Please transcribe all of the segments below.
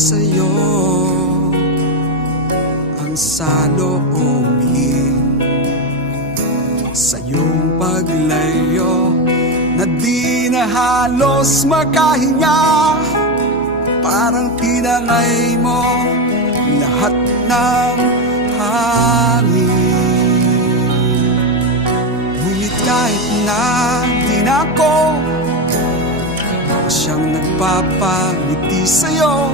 sa'yo ang saloobin sa iyong paglayo na di na halos makahinga. Parang tinangay mo lahat ng hangin. Ngunit kahit na di na ako siyang nagpapangiti sa'yo,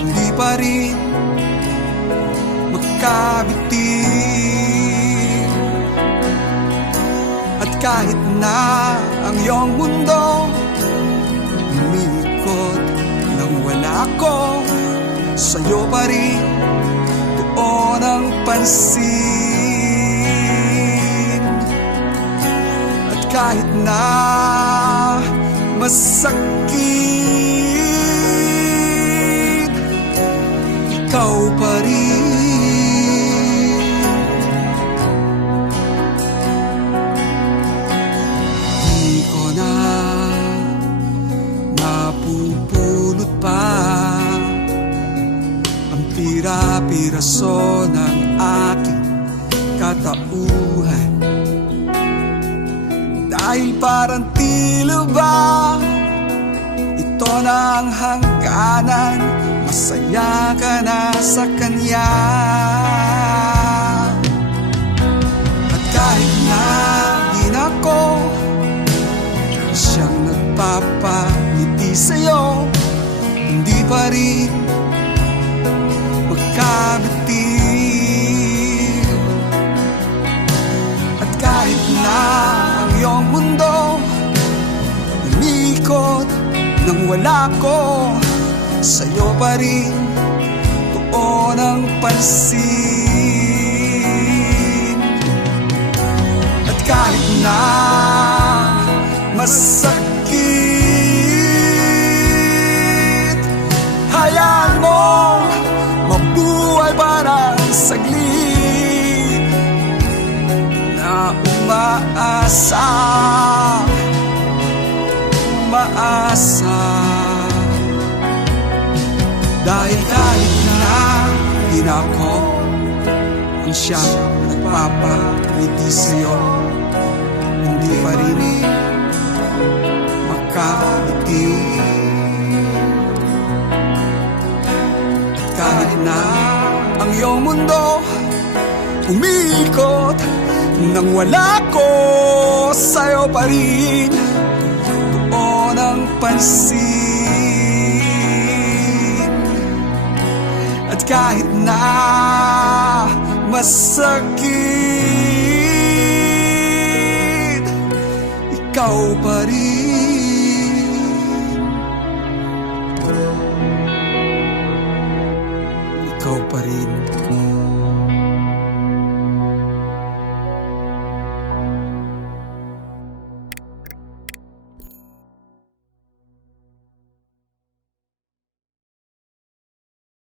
hindi pa rin makabitin. At kahit na ang iyong mundo umiikot nang wala ko, sa'yo pa rin tuon ang pansin. At kahit na masakit, ikaw pa rin. Di ko na mapupulot pa ang pira-piraso ng aking katauhan, dahil parang tila ba ito na ang hangganan. Masaya ka na sa kanya. At kahit na di na ako siyang nagpapangiti sa'yo, hindi pa rin makabitin. At kahit na ang iyong mundo umikot nang wala ko, sa'yo pa rin tuon ang pansin. At kahit na masakit, hayaan mo mabuhay parang saglit na umaasa, umaasa. Dahil kahit na di na ako ang siyang nagpapangiti sa'yo, hindi pa rin makabiti. At kahit na ang iyong mundo umiikot nang wala ko, sa'yo pa rin tuon ang pansin. At kahit na masakit, ikaw pa rin.